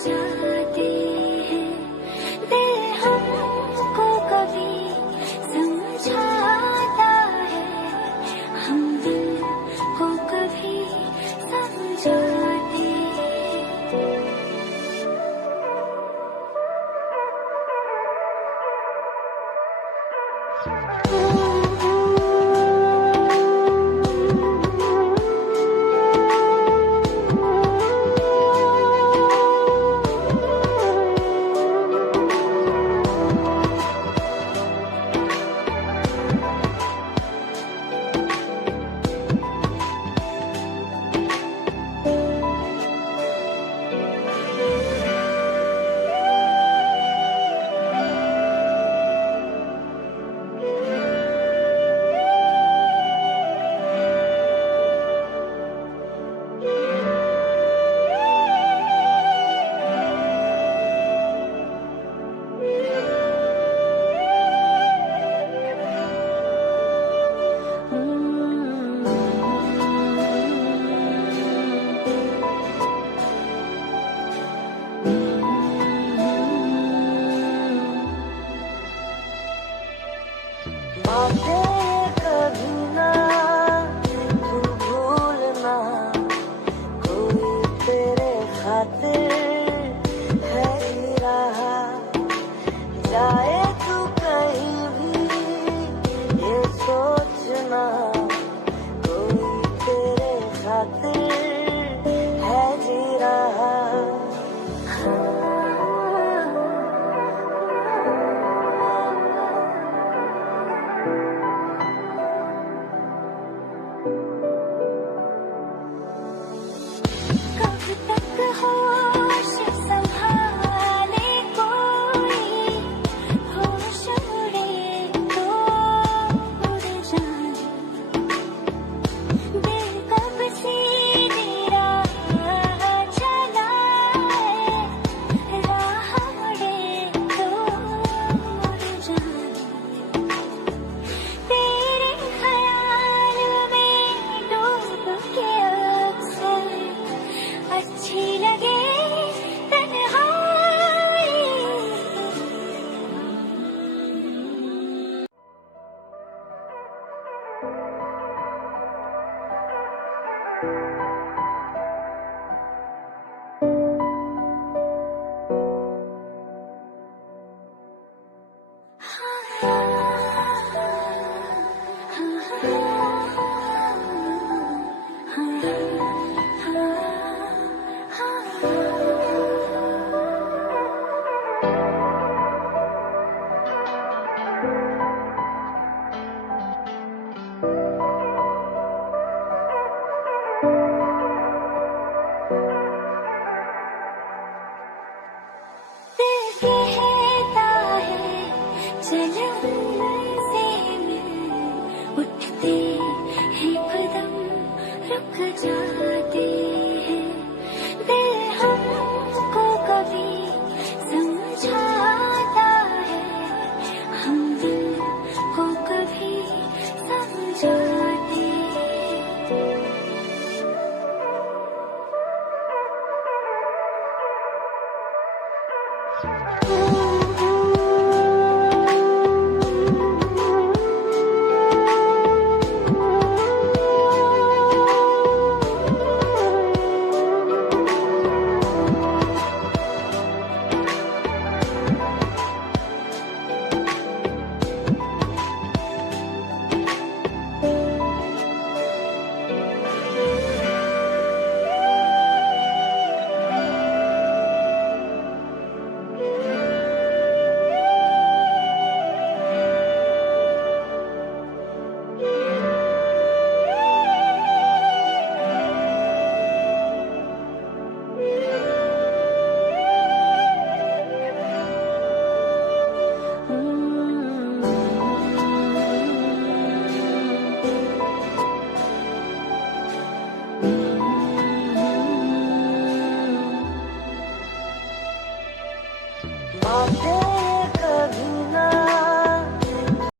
जाते हैं। दिल हमको कभी समझाता है, हम दिल को कभी समझाते हैं। बातें कभी ना तू भूलना, कोई तेरे खातिर है ही रहा। जाए तू कहीं भी ये सोचना, कोई तेरे खातिर है जी रहा। कब तक होश संभाले कोई, होश उड़े तो उड़ जाए। दिल कब सीधी राह चला है, राह उड़े तो उड़ जाए। तेरे ख्याल में डूब के अक्सर अच्छी लगे तन्हाई। दिल कहता है जलन से मिल, उठते हैं कदम रुक जा।